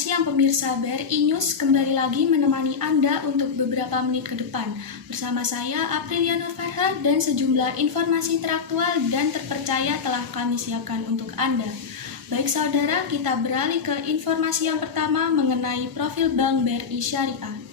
siang pemirsa BRI News, kembali lagi menemani Anda untuk beberapa menit ke depan. Bersama saya Aprilia Nur Farha dan sejumlah informasi teraktual dan terpercaya telah kami siapkan untuk Anda. Baik saudara, kita beralih ke informasi yang pertama mengenai profil Bank BRI Syariah.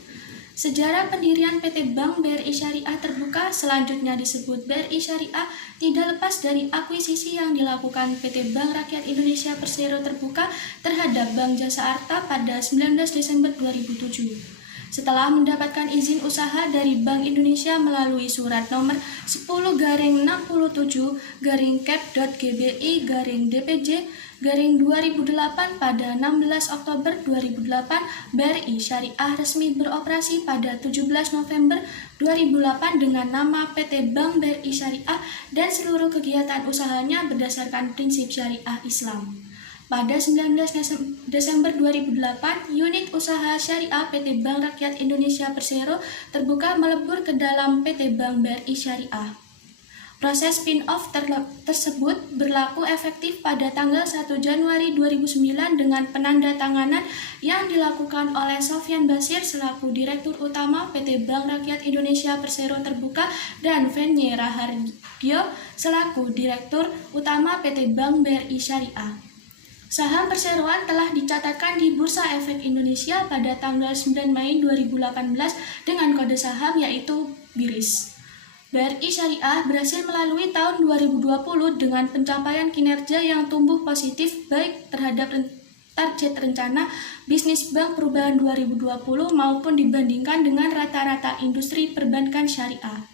Sejarah pendirian PT Bank BRI Syariah Terbuka, selanjutnya disebut BRI Syariah, tidak lepas dari akuisisi yang dilakukan PT Bank Rakyat Indonesia Persero Terbuka terhadap Bank Jasa Arta pada 19 Desember 2007. Setelah mendapatkan izin usaha dari Bank Indonesia melalui surat nomor 10-67-Cap.GBI-DPJ-2008 pada 16 Oktober 2008, BRI Syariah resmi beroperasi pada 17 November 2008 dengan nama PT Bank BRI Syariah dan seluruh kegiatan usahanya berdasarkan prinsip syariah Islam. Pada 19 Desember 2008, unit usaha syariah PT Bank Rakyat Indonesia Persero Terbuka melebur ke dalam PT Bank BRI Syariah. Proses spin-off tersebut berlaku efektif pada tanggal 1 Januari 2009 dengan penandatanganan yang dilakukan oleh Sofyan Basir selaku Direktur Utama PT Bank Rakyat Indonesia Persero Terbuka dan Fenye Rahardio selaku Direktur Utama PT Bank BRI Syariah. Saham perseroan telah dicatatkan di Bursa Efek Indonesia pada tanggal 9 Mei 2018 dengan kode saham yaitu BIRIS. BRI Syariah berhasil melalui tahun 2020 dengan pencapaian kinerja yang tumbuh positif baik terhadap target rencana bisnis Bank Perubahan 2020 maupun dibandingkan dengan rata-rata industri perbankan syariah.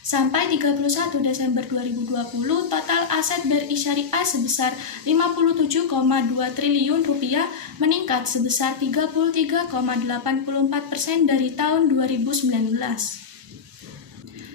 Sampai 31 Desember 2020, total aset BRI Syariah sebesar 57,2 triliun rupiah, meningkat sebesar 33,84% dari tahun 2019.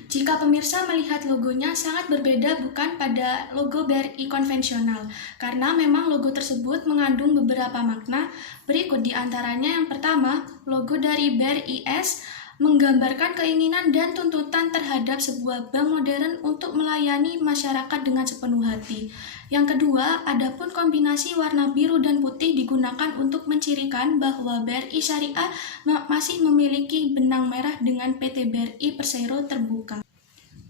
Jika pemirsa melihat logonya sangat berbeda bukan pada logo BRI konvensional, karena memang logo tersebut mengandung beberapa makna. Berikut diantaranya yang pertama, logo dari BRIS menggambarkan keinginan dan tuntutan terhadap sebuah bank modern untuk melayani masyarakat dengan sepenuh hati. Yang kedua, adapun kombinasi warna biru dan putih digunakan untuk mencirikan bahwa BRI Syariah masih memiliki benang merah dengan PT BRI Persero Terbuka.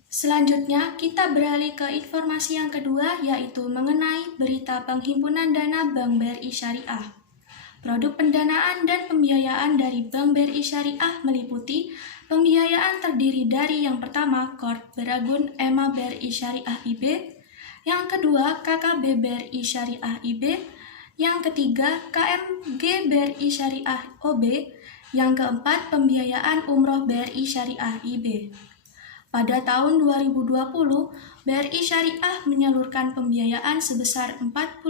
Selanjutnya, kita beralih ke informasi yang kedua, yaitu mengenai berita penghimpunan dana Bank BRI Syariah. Produk pendanaan dan pembiayaan dari Bank BRI Syariah meliputi pembiayaan terdiri dari yang pertama Korp Beragun EMA BRI Syariah IB, yang kedua KKB BRI Syariah IB, yang ketiga KMG BRI Syariah OB, yang keempat pembiayaan Umroh BRI Syariah IB. Pada tahun 2020, BRI Syariah menyalurkan pembiayaan sebesar 40,04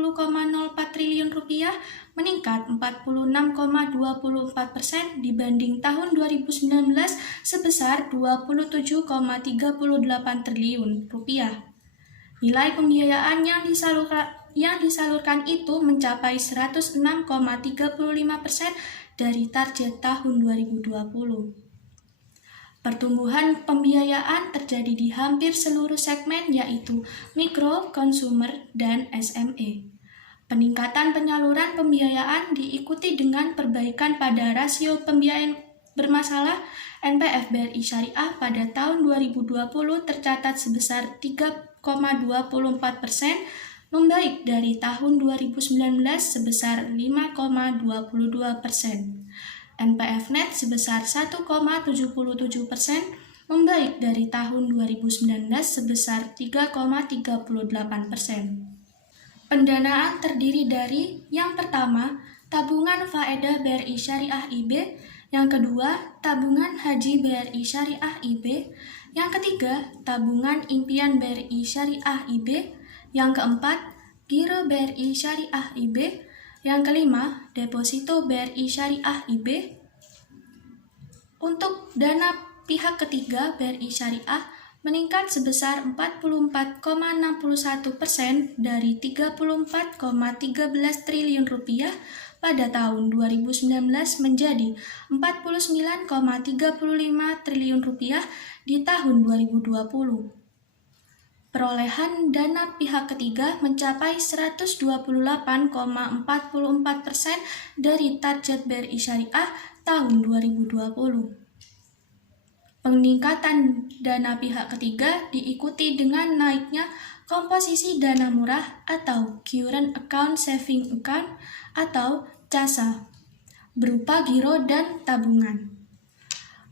triliun rupiah, meningkat 46,24% dibanding tahun 2019 sebesar 27,38 triliun rupiah. Nilai pembiayaan yang disalurkan itu mencapai 106,35% dari target tahun 2020. Pertumbuhan pembiayaan terjadi di hampir seluruh segmen yaitu mikro, konsumer, dan SME. Peningkatan penyaluran pembiayaan diikuti dengan perbaikan pada rasio pembiayaan bermasalah. NPF BRI Syariah pada tahun 2020 tercatat sebesar 3,24%, membaik dari tahun 2019 sebesar 5,22%. NPF net sebesar 1,77%, membaik dari tahun 2019 sebesar 3,38%. Pendanaan terdiri dari yang pertama, tabungan faedah BRI Syariah IB, yang kedua, tabungan haji BRI Syariah IB, yang ketiga, tabungan impian BRI Syariah IB, yang keempat, giro BRI Syariah IB, yang kelima, deposito BRI Syariah IB. Untuk dana pihak ketiga BRI Syariah meningkat sebesar 44,61% dari 34,13 triliun rupiah pada tahun 2019 menjadi 49,35 triliun rupiah di tahun 2020. perolehan dana pihak ketiga mencapai 128,44% dari target BRI Syariah tahun 2020. Peningkatan dana pihak ketiga diikuti dengan naiknya komposisi dana murah atau Current Account Saving Account atau CASA berupa giro dan tabungan.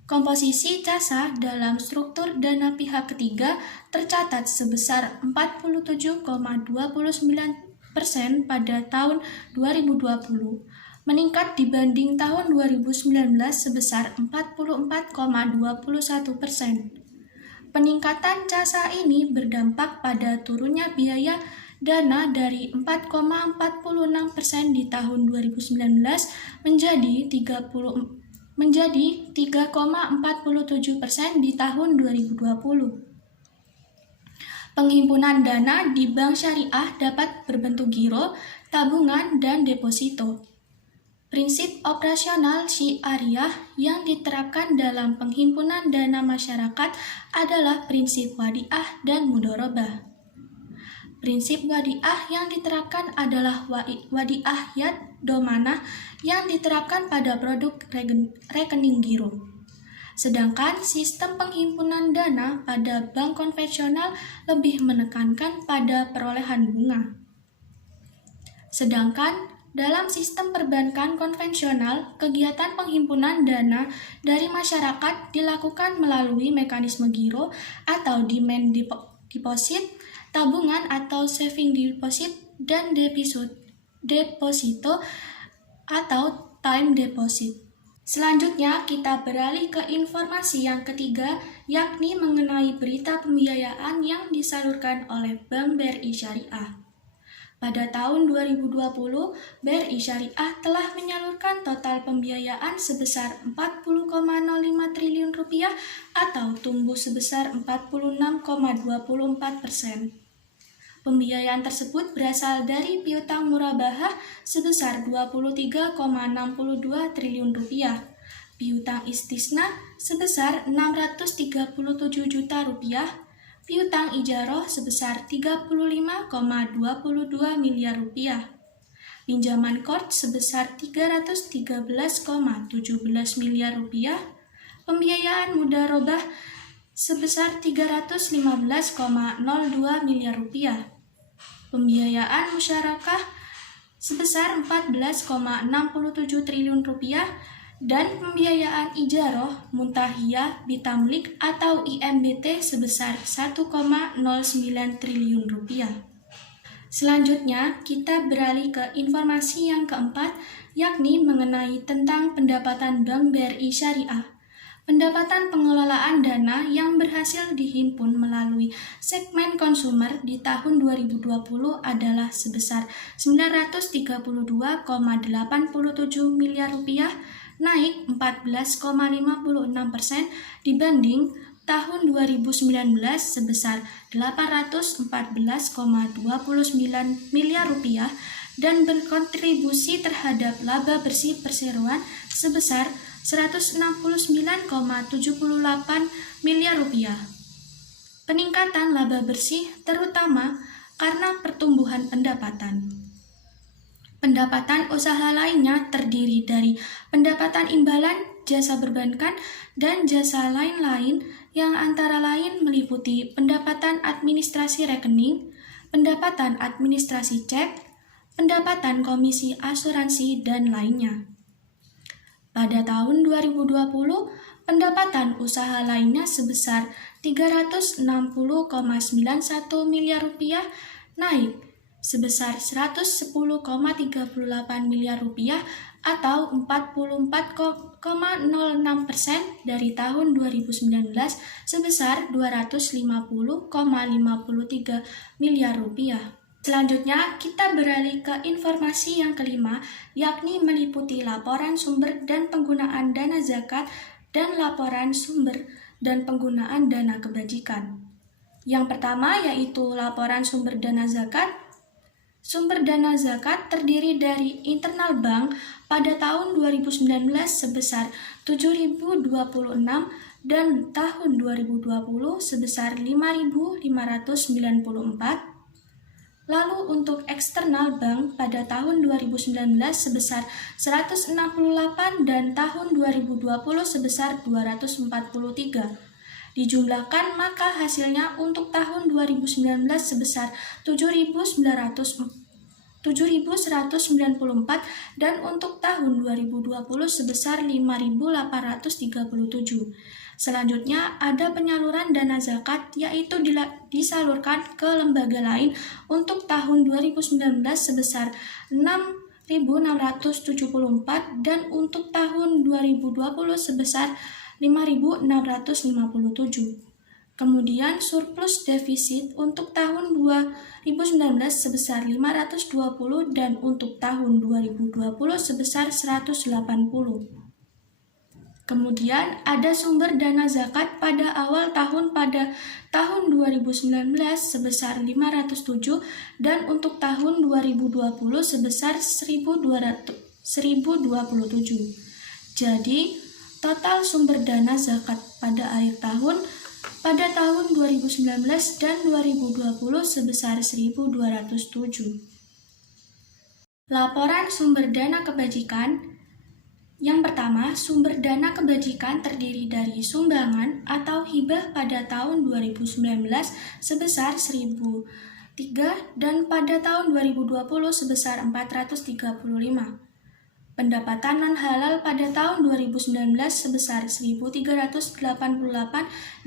Komposisi CASA dalam struktur dana pihak ketiga tercatat sebesar 47,29% pada tahun 2020, meningkat dibanding tahun 2019 sebesar 44,21%. Peningkatan CASA ini berdampak pada turunnya biaya dana dari 4,46% di tahun 2019 menjadi 3,47% di tahun 2020. Penghimpunan dana di bank syariah dapat berbentuk giro, tabungan, dan deposito. Prinsip operasional syariah yang diterapkan dalam penghimpunan dana masyarakat adalah prinsip wadiah dan mudharabah. Prinsip wadiah yang diterapkan adalah wadiah yad domanah yang diterapkan pada produk rekening giro. Sedangkan sistem penghimpunan dana pada bank konvensional lebih menekankan pada perolehan bunga. Sedangkan dalam sistem perbankan konvensional, kegiatan penghimpunan dana dari masyarakat dilakukan melalui mekanisme giro atau demand deposit, tabungan atau saving deposit, dan deposito atau time deposit. Selanjutnya, kita beralih ke informasi yang ketiga, yakni mengenai berita pembiayaan yang disalurkan oleh Bank BRI Syariah. Pada tahun 2020, BRI Syariah telah menyalurkan total pembiayaan sebesar Rp40,05 triliun atau tumbuh sebesar 46,24%. Pembiayaan tersebut berasal dari piutang murabahah sebesar Rp23,62 triliun, piutang istisna sebesar Rp637 juta, piutang ijaroh sebesar Rp35,22 miliar, pinjaman kort sebesar Rp313,17 miliar, pembiayaan mudharabah sebesar Rp315,02 miliar, pembiayaan musyarakah sebesar Rp14,67 triliun, dan pembiayaan ijaroh muntahiyah bitamlik atau IMBT sebesar Rp1,09 triliun. Selanjutnya, kita beralih ke informasi yang keempat, yakni mengenai tentang pendapatan Bank BRI Syariah. Pendapatan pengelolaan dana yang berhasil dihimpun melalui segmen konsumer di tahun 2020 adalah sebesar Rp932,87 miliar, naik 14,56% dibanding tahun 2019 sebesar Rp814,29 miliar dan berkontribusi terhadap laba bersih perseroan sebesar Rp169,78 miliar. Peningkatan laba bersih terutama karena pertumbuhan pendapatan. Pendapatan usaha lainnya terdiri dari pendapatan imbalan, jasa perbankan, dan jasa lain-lain yang antara lain meliputi pendapatan administrasi rekening, pendapatan administrasi cek, pendapatan komisi asuransi, dan lainnya. Pada tahun 2020, pendapatan usaha lainnya sebesar Rp360,91 miliar, naik sebesar Rp110,38 miliar atau 44,06% dari tahun 2019 sebesar Rp250,53 miliar. Selanjutnya, kita beralih ke informasi yang kelima, yakni meliputi laporan sumber dan penggunaan dana zakat dan laporan sumber dan penggunaan dana kebajikan. Yang pertama yaitu laporan sumber dana zakat. Sumber dana zakat terdiri dari internal bank pada tahun 2019 sebesar Rp7.026 dan tahun 2020 sebesar 5.594. Lalu untuk eksternal bank pada tahun 2019 sebesar 168 dan tahun 2020 sebesar 243. Dijumlahkan maka hasilnya untuk tahun 2019 sebesar 7.194 dan untuk tahun 2020 sebesar 5.837. Selanjutnya ada penyaluran dana zakat yaitu disalurkan ke lembaga lain untuk tahun 2019 sebesar 6.674 dan untuk tahun 2020 sebesar 5.657. Kemudian surplus defisit untuk tahun 2019 sebesar 520 dan untuk tahun 2020 sebesar 180. Kemudian ada sumber dana zakat pada awal tahun pada tahun 2019 sebesar 507 dan untuk tahun 2020 sebesar 1.027. Jadi, total sumber dana zakat pada akhir tahun pada tahun 2019 dan 2020 sebesar 1.207. Laporan sumber dana kebajikan. Yang pertama, sumber dana kebajikan terdiri dari sumbangan atau hibah pada tahun 2019 sebesar 1.003 dan pada tahun 2020 sebesar 435. Pendapatan non-halal pada tahun 2019 sebesar 1.388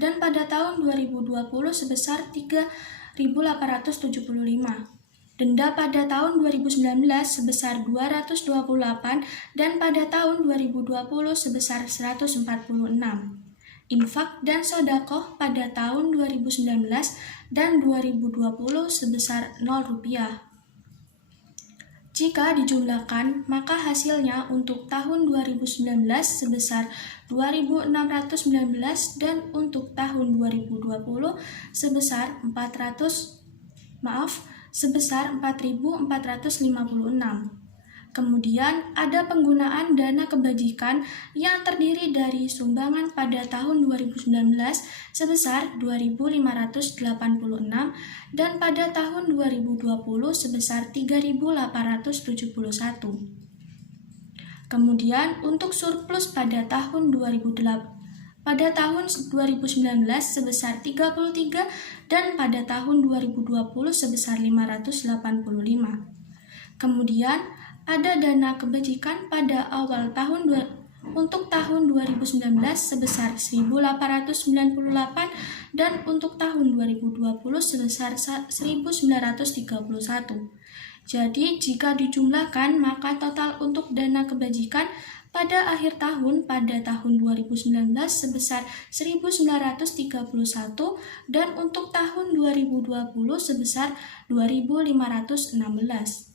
dan pada tahun 2020 sebesar 3.875. Denda pada tahun 2019 sebesar 228 dan pada tahun 2020 sebesar 146. Infak dan sedekah pada tahun 2019 dan 2020 sebesar 0 rupiah. Jika dijumlahkan, maka hasilnya untuk tahun 2019 sebesar 2.619 dan untuk tahun 2020 sebesar 4.456. Kemudian ada penggunaan dana kebajikan yang terdiri dari sumbangan pada tahun 2019 sebesar 2.586 dan pada tahun 2020 sebesar 3.871. Kemudian untuk surplus pada tahun 2019 sebesar 33 dan pada tahun 2020 sebesar 585. Kemudian ada dana kebajikan pada awal tahun untuk tahun 2019 sebesar 1.898 dan untuk tahun 2020 sebesar 1.931. Jadi jika dijumlahkan maka total untuk dana kebajikan pada akhir tahun pada tahun 2019 sebesar 1.931 dan untuk tahun 2020 sebesar 2.516.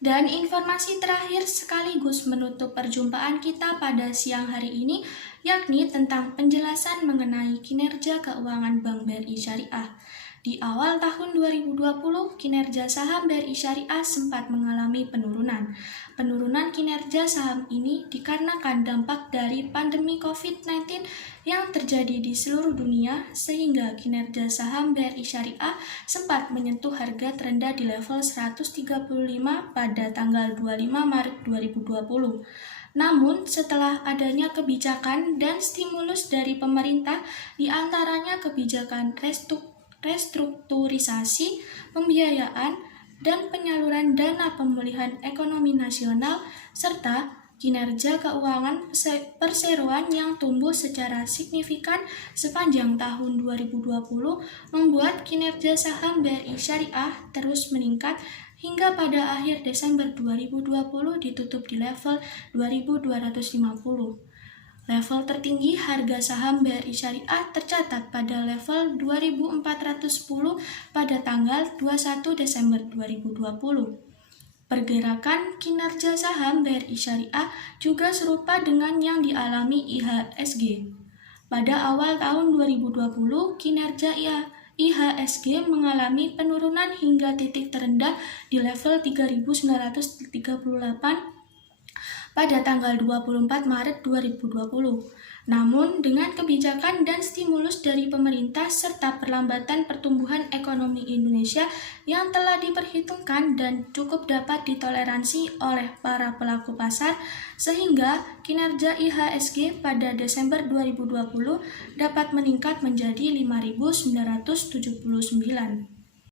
Dan informasi terakhir sekaligus menutup perjumpaan kita pada siang hari ini, yakni tentang penjelasan mengenai kinerja keuangan Bank BRI Syariah. Di awal tahun 2020, kinerja saham BRI Syariah sempat mengalami penurunan. Penurunan kinerja saham ini dikarenakan dampak dari pandemi COVID-19 yang terjadi di seluruh dunia, sehingga kinerja saham BRI Syariah sempat menyentuh harga terendah di level 135 pada tanggal 25 Maret 2020. Namun, setelah adanya kebijakan dan stimulus dari pemerintah, diantaranya kebijakan restrukturisasi, pembiayaan, dan penyaluran dana pemulihan ekonomi nasional, serta kinerja keuangan perseroan yang tumbuh secara signifikan sepanjang tahun 2020 membuat kinerja saham BRI Syariah terus meningkat hingga pada akhir Desember 2020 ditutup di level 2.250. Level tertinggi harga saham BRI Syariah tercatat pada level 2.410 pada tanggal 21 Desember 2020. Pergerakan kinerja saham BRI Syariah juga serupa dengan yang dialami IHSG. Pada awal tahun 2020, kinerja IHSG mengalami penurunan hingga titik terendah di level 3.938 pada tanggal 24 Maret 2020. Namun, dengan kebijakan dan stimulus dari pemerintah serta perlambatan pertumbuhan ekonomi Indonesia yang telah diperhitungkan dan cukup dapat ditoleransi oleh para pelaku pasar, sehingga kinerja IHSG pada Desember 2020 dapat meningkat menjadi 5.979.